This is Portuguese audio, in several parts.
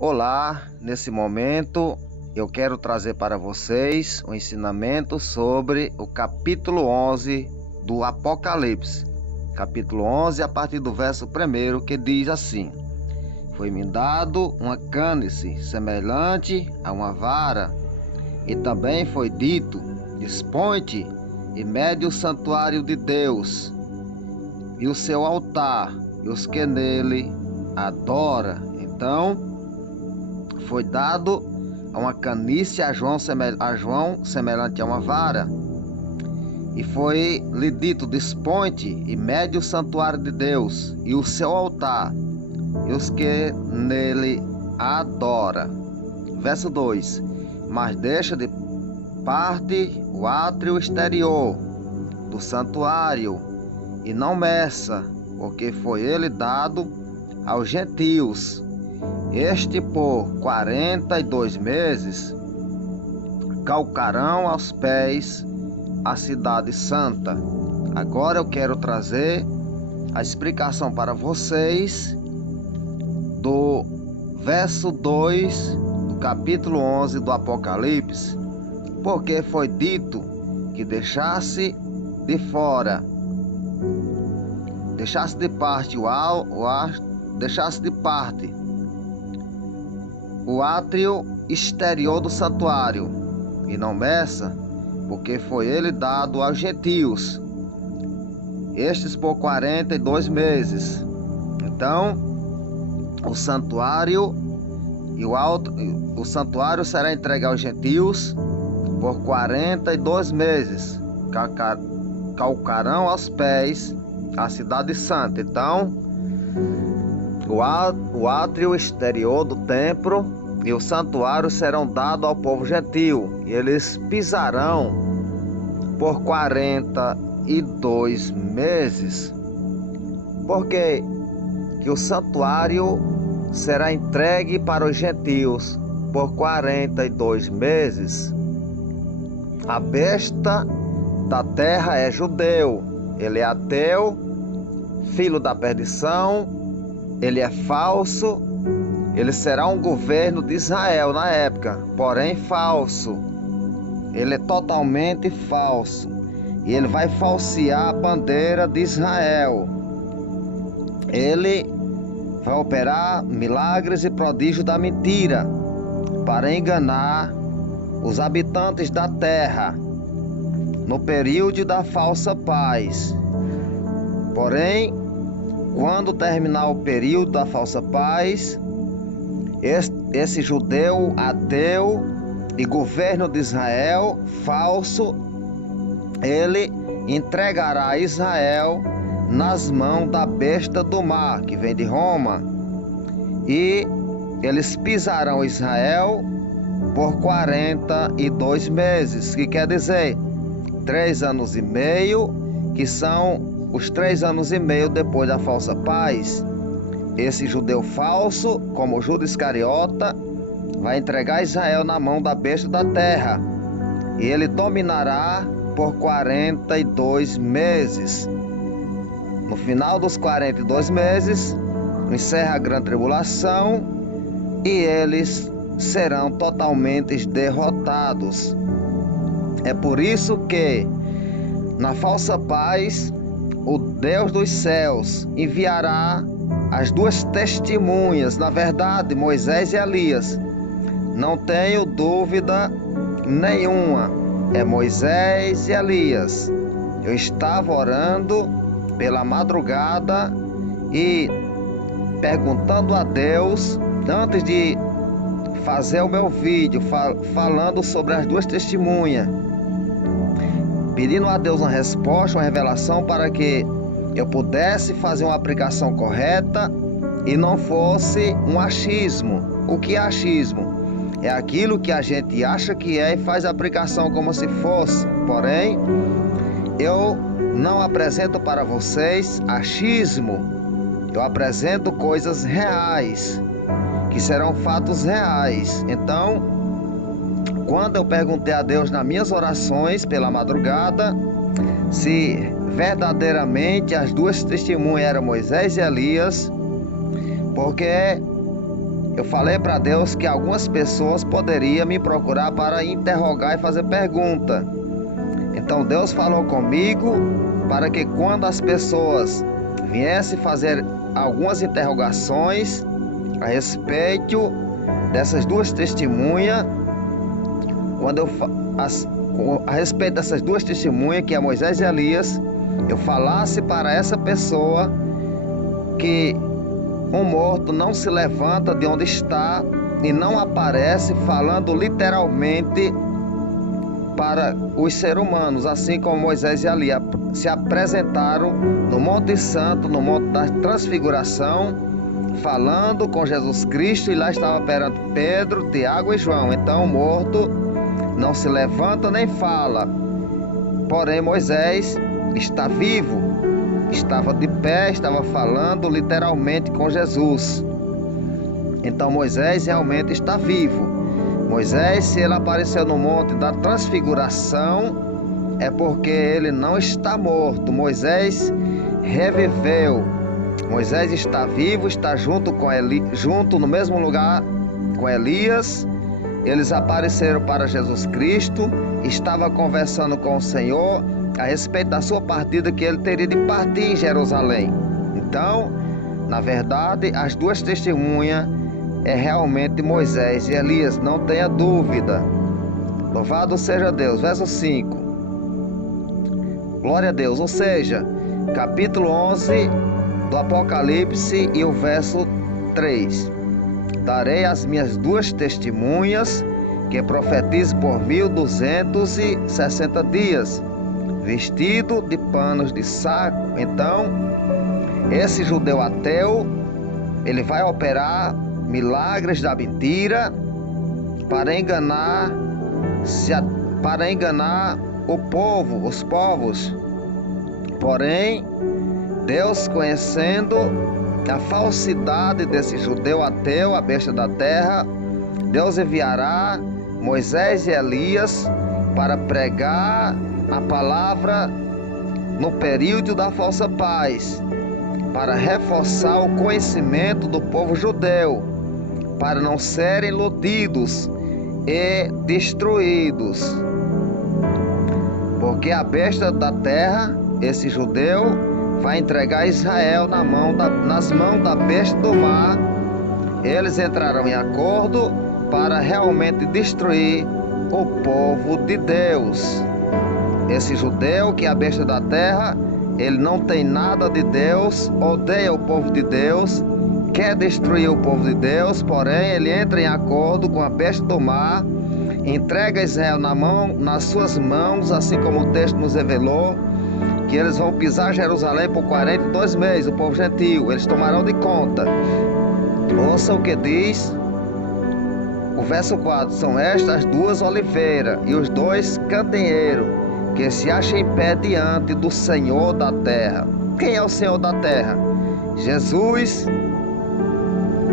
Olá, nesse momento eu quero trazer para vocês um ensinamento sobre o capítulo 11 do Apocalipse. Capítulo 11, a partir do verso 1, que diz assim: Foi-me dado uma cânice semelhante a uma vara, e também foi dito: Dispõe-te e mede o santuário de Deus, e o seu altar, e os que nele adora. Então, foi dado a uma canice a João semelhante a uma vara, e foi-lhe dito: Dispõe-te e mede o santuário de Deus, e o seu altar, e os que nele adora. Verso 2: Mas deixa de parte o átrio exterior do santuário, e não meça, porque foi ele dado aos gentios. Este por 42 meses calcarão aos pés a cidade santa. Agora eu quero trazer a explicação para vocês do verso 2 do capítulo 11 do Apocalipse, porque foi dito que deixasse de parte o átrio exterior do santuário, e não meça, porque foi ele dado aos gentios, estes por 42 meses. Então, o santuário será entregue aos gentios por 42 meses. Calcarão aos pés a cidade santa. Então, o átrio exterior do templo e o santuário serão dados ao povo gentio, e eles pisarão por 42 meses. Por que o santuário será entregue para os gentios por 42 meses? A besta da terra é judeu, ele é ateu, filho da perdição, ele é falso. Ele será um governo de Israel na época, porém falso. Ele é totalmente falso, e ele vai falsear a bandeira de Israel. Ele vai operar milagres e prodígios da mentira para enganar os habitantes da terra no período da falsa paz. Porém, quando terminar o período da falsa paz, esse judeu ateu e governo de Israel falso, ele entregará Israel nas mãos da besta do mar, que vem de Roma, e eles pisarão Israel por 42 meses, que quer dizer 3 anos e meio, que são os 3 anos e meio depois da falsa paz. Esse judeu falso, como Judas Iscariote, vai entregar Israel na mão da besta da terra, e ele dominará por 42 meses. No final dos 42 meses, encerra a grande tribulação, e eles serão totalmente derrotados. É por isso que, na falsa paz, o Deus dos céus enviará as 2 testemunhas, na verdade, Moisés e Elias. Não tenho dúvida nenhuma, é Moisés e Elias. Eu estava orando pela madrugada e perguntando a Deus, antes de fazer o meu vídeo, falando sobre as 2 testemunhas, pedindo a Deus uma resposta, uma revelação, para que eu pudesse fazer uma aplicação correta e não fosse um achismo. O que é achismo? É aquilo que a gente acha que é e faz a aplicação como se fosse. Porém, eu não apresento para vocês achismo. Eu apresento coisas reais, que serão fatos reais. Então, quando eu perguntei a Deus nas minhas orações pela madrugada se verdadeiramente as 2 testemunhas eram Moisés e Elias, porque eu falei para Deus que algumas pessoas poderiam me procurar para interrogar e fazer pergunta. Então Deus falou comigo para que quando as pessoas viessem fazer algumas interrogações a respeito dessas duas testemunhas, a respeito dessas duas testemunhas, que é Moisés e Elias, eu falasse para essa pessoa que um morto não se levanta de onde está e não aparece, falando literalmente para os seres humanos, assim como Moisés e Elias se apresentaram no Monte Santo, no Monte da Transfiguração, falando com Jesus Cristo, e lá estava perante Pedro, Tiago e João. Então o morto não se levanta nem fala, porém Moisés está vivo, estava de pé, estava falando literalmente com Jesus. Então Moisés realmente está vivo. Moisés, se ele apareceu no Monte da Transfiguração, é porque ele não está morto. Moisés reviveu. Moisés está vivo, está junto no mesmo lugar com Elias. Eles apareceram para Jesus Cristo, estava conversando com o Senhor a respeito da sua partida, que ele teria de partir em Jerusalém. Então, na verdade, as duas testemunhas é realmente Moisés e Elias, não tenha dúvida. Louvado seja Deus. Verso 5. Glória a Deus. Ou seja, capítulo 11 do Apocalipse e o verso 3. Darei as minhas duas testemunhas, que profetizem por 1260 dias, vestido de panos de saco. Então, esse judeu ateu, ele vai operar milagres da mentira para enganar o povo, os povos. Porém, Deus, conhecendo a falsidade desse judeu ateu, a besta da terra, Deus enviará Moisés e Elias para pregar a palavra no período da falsa paz, para reforçar o conhecimento do povo judeu, para não serem iludidos e destruídos. Porque a besta da terra, esse judeu, vai entregar Israel nas mãos da besta do mar. Eles entrarão em acordo para realmente destruir o povo de Deus. Esse judeu, que é a besta da terra, ele não tem nada de Deus, odeia o povo de Deus, quer destruir o povo de Deus, porém ele entra em acordo com a besta do mar, entrega Israel nas suas mãos, assim como o texto nos revelou, que eles vão pisar Jerusalém por 42 meses, o povo gentil, eles tomarão de conta. Ouça o que diz o verso 4. São estas duas oliveiras e os dois candeeiros que se acham em pé diante do Senhor da terra. Quem é o Senhor da terra? Jesus,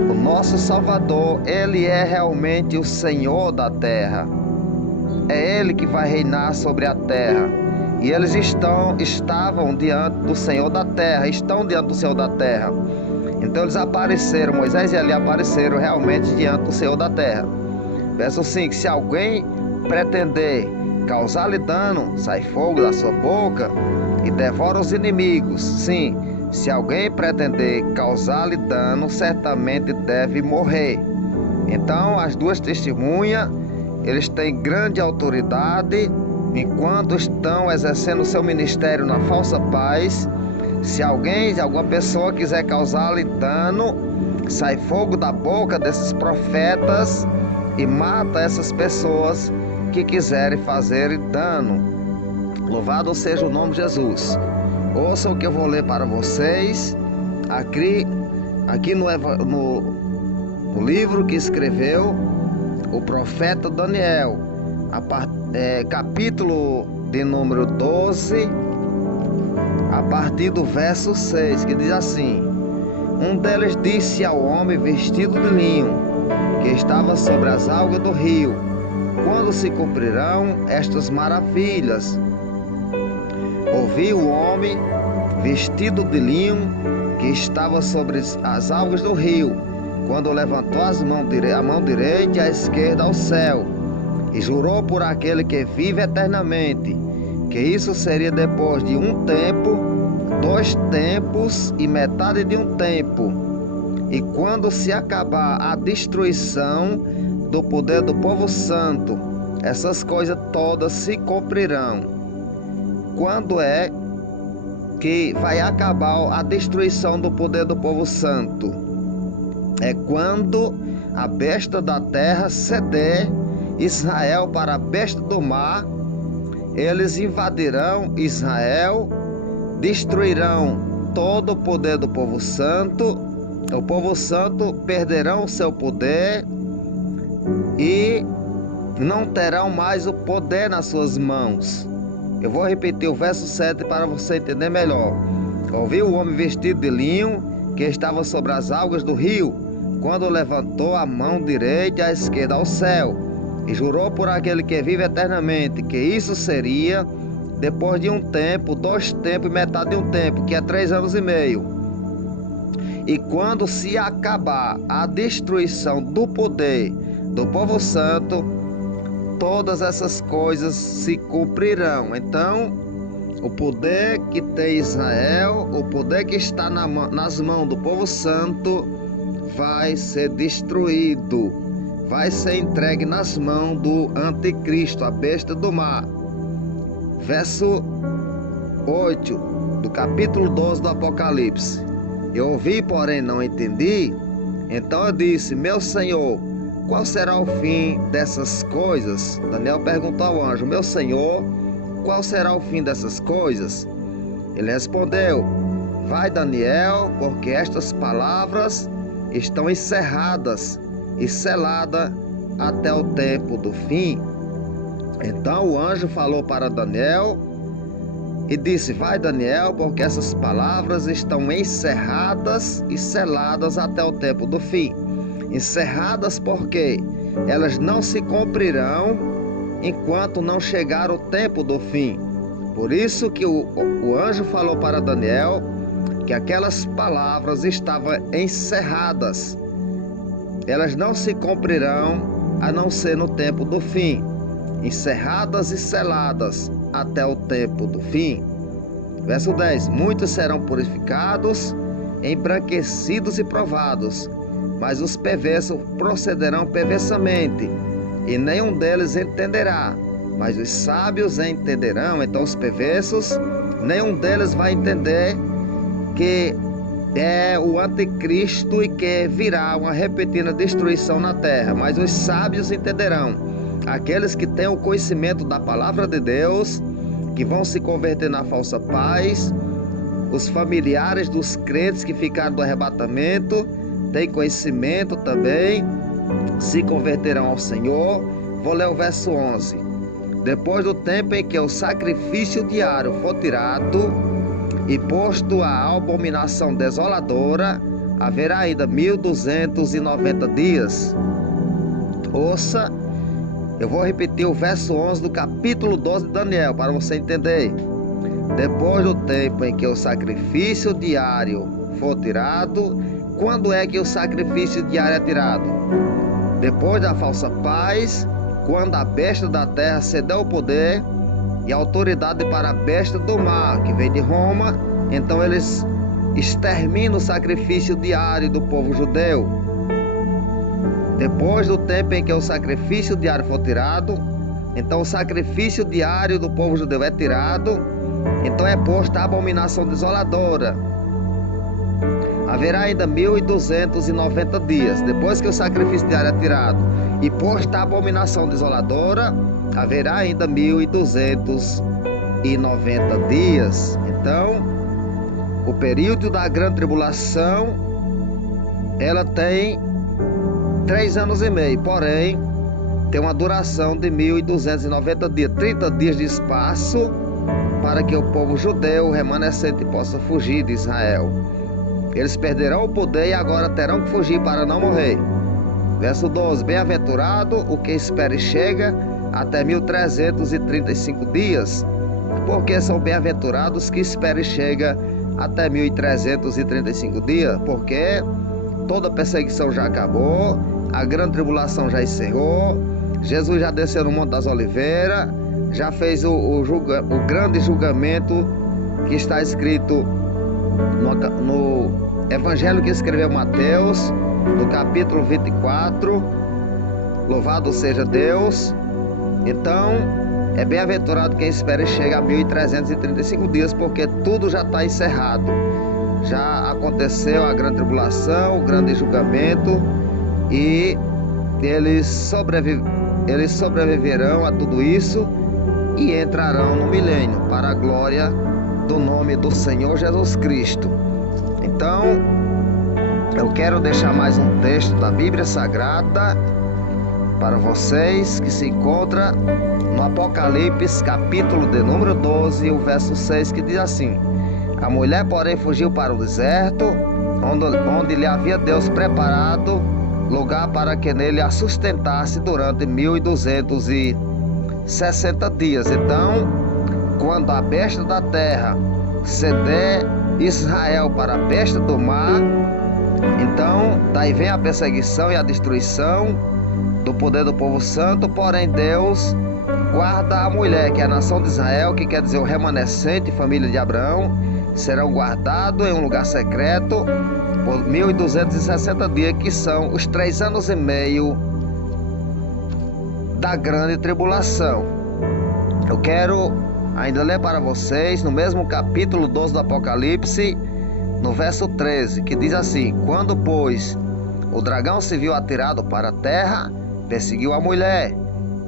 o nosso Salvador. Ele é realmente o Senhor da terra. É Ele que vai reinar sobre a terra. E eles estavam diante do Senhor da terra, estão diante do Senhor da terra. Então eles apareceram, Moisés e Elias apareceram realmente diante do Senhor da terra. Verso 5. Se alguém pretender causar-lhe dano, sai fogo da sua boca e devora os inimigos. Sim, se alguém pretender causar-lhe dano, certamente deve morrer. Então as duas testemunhas, eles têm grande autoridade enquanto estão exercendo seu ministério na falsa paz. Se alguma pessoa quiser causar-lhe dano, sai fogo da boca desses profetas e mata essas pessoas que quiserem fazer dano. Louvado seja o nome de Jesus. Ouça o que eu vou ler para vocês aqui no livro que escreveu o profeta Daniel, capítulo de número 12, a partir do verso 6, que diz assim: um deles disse ao homem vestido de linho, que estava sobre as águas do rio: quando se cumprirão estas maravilhas? Ouvi o homem vestido de linho, que estava sobre as águas do rio: quando levantou a mão direita e a esquerda ao céu, e jurou por aquele que vive eternamente, que isso seria depois de um tempo, 2 tempos e metade de um tempo, e quando se acabar a destruição do poder do povo santo, essas coisas todas se cumprirão. Quando é que vai acabar a destruição do poder do povo santo? É quando a besta da terra ceder Israel para a besta do mar. Eles invadirão Israel, destruirão todo o poder do povo santo. O povo santo perderão o seu poder e não terão mais o poder nas suas mãos. Eu vou repetir o verso 7 para você entender melhor. Ouviu o homem vestido de linho que estava sobre as águas do rio, quando levantou a mão direita e a esquerda ao céu, e jurou por aquele que vive eternamente, que isso seria depois de um tempo, 2 tempos e metade de um tempo, que é 3 anos e meio. E quando se acabar a destruição do poder do povo santo, todas essas coisas se cumprirão. Então, o poder que tem Israel, o poder que está nas mãos do povo santo, vai ser destruído, vai ser entregue nas mãos do anticristo, a besta do mar. Verso 8 do capítulo 12 do Apocalipse. Eu ouvi, porém não entendi. Então eu disse: meu Senhor, qual será o fim dessas coisas? Daniel perguntou ao anjo: meu Senhor, qual será o fim dessas coisas? Ele respondeu: vai, Daniel, porque estas palavras estão encerradas e seladas até o tempo do fim. Então o anjo falou para Daniel e disse: vai, Daniel, porque essas palavras estão encerradas e seladas até o tempo do fim. Encerradas porque elas não se cumprirão enquanto não chegar o tempo do fim. Por isso que o anjo falou para Daniel que aquelas palavras estavam encerradas. Elas não se cumprirão a não ser no tempo do fim. Encerradas e seladas até o tempo do fim. Verso 10: muitos serão purificados, embranquecidos e provados, mas os perversos procederão perversamente, e nenhum deles entenderá, mas os sábios entenderão. Então os perversos, nenhum deles vai entender que é o anticristo e que virá uma repentina destruição na terra, mas os sábios entenderão. Aqueles que têm o conhecimento da palavra de Deus, que vão se converter na falsa paz, os familiares dos crentes que ficaram do arrebatamento, têm conhecimento também, se converterão ao Senhor. Vou ler o verso 11. Depois do tempo em que o sacrifício diário for tirado e posto a abominação desoladora, haverá ainda 1290 dias. Ouça, eu vou repetir o verso 11 do capítulo 12 de Daniel, para você entender. Depois do tempo em que o sacrifício diário for tirado. Quando é que o sacrifício diário é tirado? Depois da falsa paz, quando a besta da terra cedeu o poder e a autoridade para a besta do mar, que vem de Roma. Então eles exterminam o sacrifício diário do povo judeu. Depois do tempo em que o sacrifício diário for tirado, então o sacrifício diário do povo judeu é tirado, então é posta a abominação desoladora. Haverá ainda 1290 dias. Depois que o sacrifício diário é tirado e posta a abominação desoladora, haverá ainda 1290 dias. Então, o período da grande tribulação, ela tem 3 anos e meio, porém tem uma duração de 1290 dias, 30 dias de espaço para que o povo judeu remanescente possa fugir de Israel. Eles perderão o poder e agora terão que fugir para não morrer. Verso 12: bem-aventurado o que espera e chega até 1335 dias, porque são bem-aventurados que esperam e chega até 1335 dias, porque toda perseguição já acabou, a grande tribulação já encerrou, Jesus já desceu no Monte das Oliveiras, já fez o grande julgamento que está escrito no Evangelho que escreveu Mateus, no capítulo 24. Louvado seja Deus. Então, é bem-aventurado quem espera e chega a 1335 dias, porque tudo já está encerrado. Já aconteceu a grande tribulação, o grande julgamento, e eles sobreviverão a tudo isso e entrarão no milênio para a glória do nome do Senhor Jesus Cristo. Então, eu quero deixar mais um texto da Bíblia Sagrada para vocês, que se encontra no Apocalipse, capítulo de número 12, o verso 6, que diz assim: a mulher, porém, fugiu para o deserto, onde lhe havia Deus preparado lugar para que nele a sustentasse durante 1260 dias. Então, quando a besta da terra ceder Israel para a besta do mar, então daí vem a perseguição e a destruição do poder do povo santo. Porém, Deus guarda a mulher, que é a nação de Israel, que quer dizer o remanescente, família de Abraão, serão guardados em um lugar secreto por 1260 dias, que são os 3 anos e meio da grande tribulação. Eu quero ainda ler para vocês no mesmo capítulo 12 do Apocalipse, no verso 13, que diz assim: quando, pois, o dragão se viu atirado para a terra, perseguiu a mulher,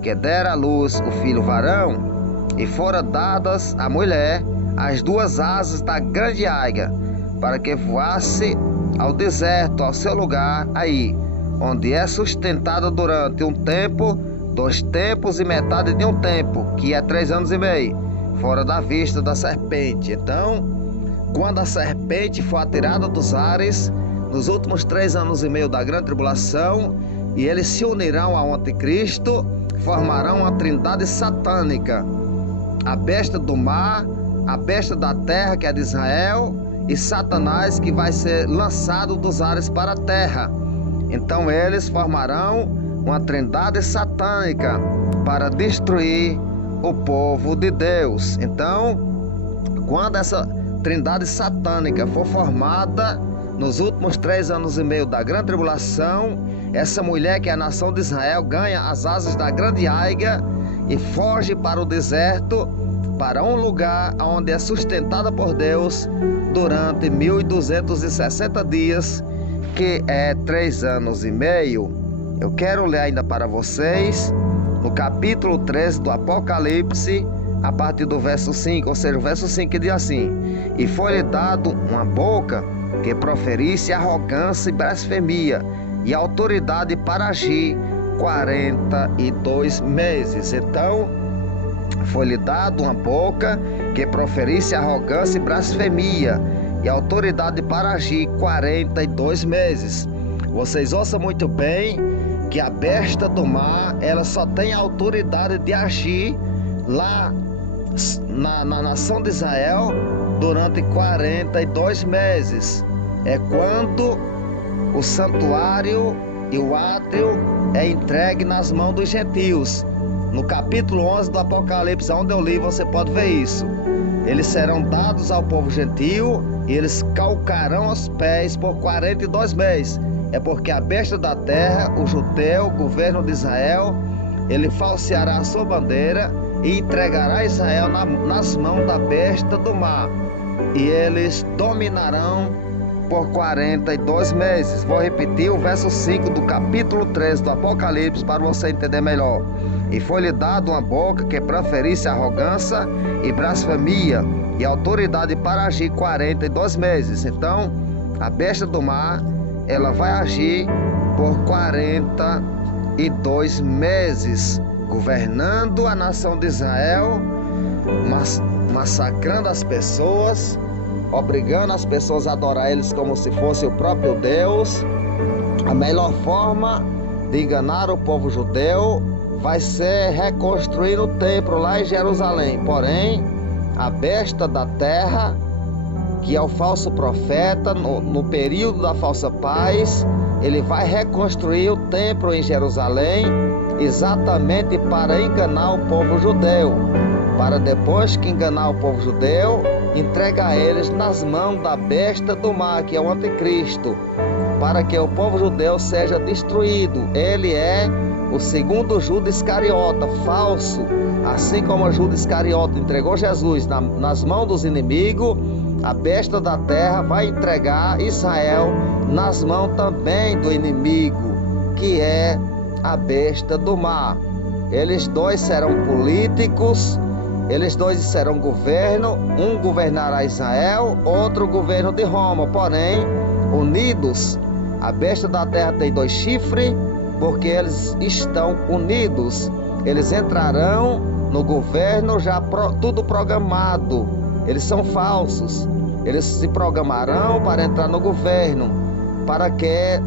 que dera à luz o filho varão, e fora dadas à mulher as 2 asas da grande águia, para que voasse ao deserto, ao seu lugar aí, onde é sustentada durante um tempo, 2 tempos e metade de um tempo, que é 3 anos e meio, fora da vista da serpente. Então, quando a serpente for atirada dos ares, nos últimos 3 anos e meio da grande tribulação, e eles se unirão ao anticristo, formarão uma trindade satânica: a besta do mar, a besta da terra, que é de Israel, e Satanás, que vai ser lançado dos ares para a terra. Então eles formarão uma trindade satânica para destruir o povo de Deus. Então, quando essa trindade satânica for formada nos últimos 3 anos e meio da grande tribulação, essa mulher, que é a nação de Israel, ganha as asas da grande águia e foge para o deserto, para um lugar onde é sustentada por Deus durante 1260 dias, que é 3 anos e meio. Eu quero ler ainda para vocês no capítulo 13 do Apocalipse, a partir do verso 5, ou seja, o verso 5, que diz assim: e foi-lhe dado uma boca que proferisse arrogância e blasfemia, e autoridade para agir 42 meses. Então, foi-lhe dado uma boca que proferisse arrogância e blasfemia, e autoridade para agir 42 meses. Vocês ouçam muito bem que a besta do mar, ela só tem a autoridade de agir lá na nação de Israel durante 42 meses. É quando o santuário e o átrio é entregue nas mãos dos gentios. No capítulo 11 do Apocalipse, onde eu li, você pode ver isso. Eles serão dados ao povo gentio e eles calcarão os pés por 42 meses. É porque a besta da terra, o judeu, o governo de Israel, ele falseará a sua bandeira e entregará Israel nas mãos da besta do mar. E eles dominarão por 42 meses. Vou repetir o verso 5 do capítulo 13 do Apocalipse para você entender melhor. E foi-lhe dado uma boca que proferisse arrogância e blasfemia, e autoridade para agir 42 meses. Então, a besta do mar, ela vai agir por 42 meses, governando a nação de Israel, massacrando as pessoas, obrigando as pessoas a adorar eles como se fosse o próprio Deus. A melhor forma de enganar o povo judeu vai ser reconstruir o templo lá em Jerusalém. Porém, a besta da terra que é o falso profeta, no período da falsa paz, ele vai reconstruir o templo em Jerusalém, exatamente para enganar o povo judeu, para depois que enganar o povo judeu, entregar eles nas mãos da besta do mar, que é o anticristo, para que o povo judeu seja destruído. Ele é o segundo Judas Iscariote, falso. Assim como Judas Iscariote entregou Jesus nas mãos dos inimigos, a besta da terra vai entregar Israel nas mãos também do inimigo, que é a besta do mar. Eles dois serão políticos, eles dois serão governo, um governará Israel, outro governo de Roma, porém unidos. A besta da terra tem 2 chifres, porque eles estão unidos. Eles entrarão no governo já tudo programado. Eles são falsos. Eles se programarão para entrar no governo, para que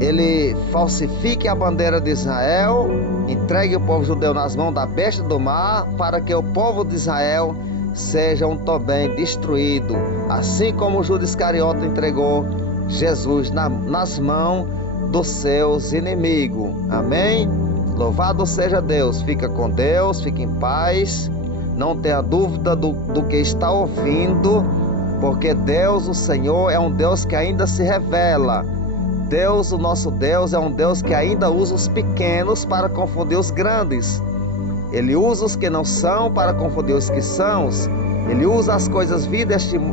ele falsifique a bandeira de Israel, entregue o povo judeu nas mãos da besta do mar, para que o povo de Israel sejam também destruído, assim como Judas Iscariote entregou Jesus nas mãos dos seus inimigos. Amém? Louvado seja Deus. Fica com Deus, fique em paz. Não tenha dúvida do que está ouvindo, porque Deus, o Senhor, é um Deus que ainda se revela. Deus, o nosso Deus, é um Deus que ainda usa os pequenos para confundir os grandes. Ele usa os que não são para confundir os que são. Ele usa as coisas vãs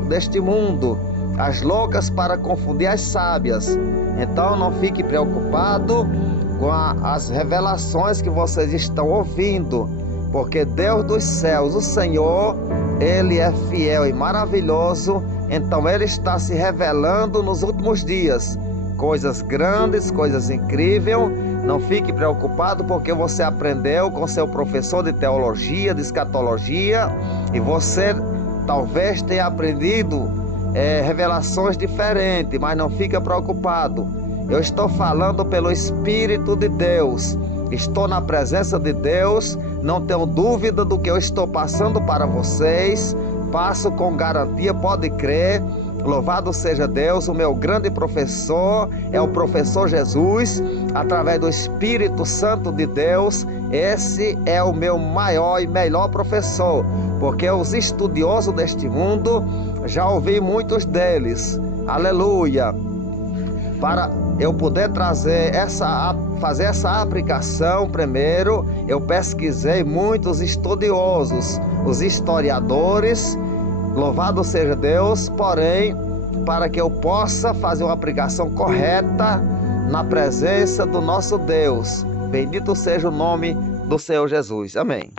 deste mundo, as loucas, para confundir as sábias. Então não fique preocupado com as revelações que vocês estão ouvindo, porque Deus dos céus, o Senhor, Ele é fiel e maravilhoso. Então Ele está se revelando nos últimos dias, coisas grandes, coisas incríveis. Não fique preocupado, porque você aprendeu com seu professor de teologia, de escatologia, e você talvez tenha aprendido revelações diferentes, mas não fique preocupado. Eu estou falando pelo Espírito de Deus, estou na presença de Deus, não tenho dúvida do que eu estou passando para vocês, passo com garantia, pode crer. Louvado seja Deus, o meu grande professor é o professor Jesus, através do Espírito Santo de Deus. Esse é o meu maior e melhor professor, porque os estudiosos deste mundo, já ouvi muitos deles, aleluia. Para eu poder fazer essa aplicação, primeiro eu pesquisei muitos estudiosos, os historiadores. Louvado seja Deus, porém, para que eu possa fazer uma aplicação correta na presença do nosso Deus. Bendito seja o nome do Senhor Jesus. Amém.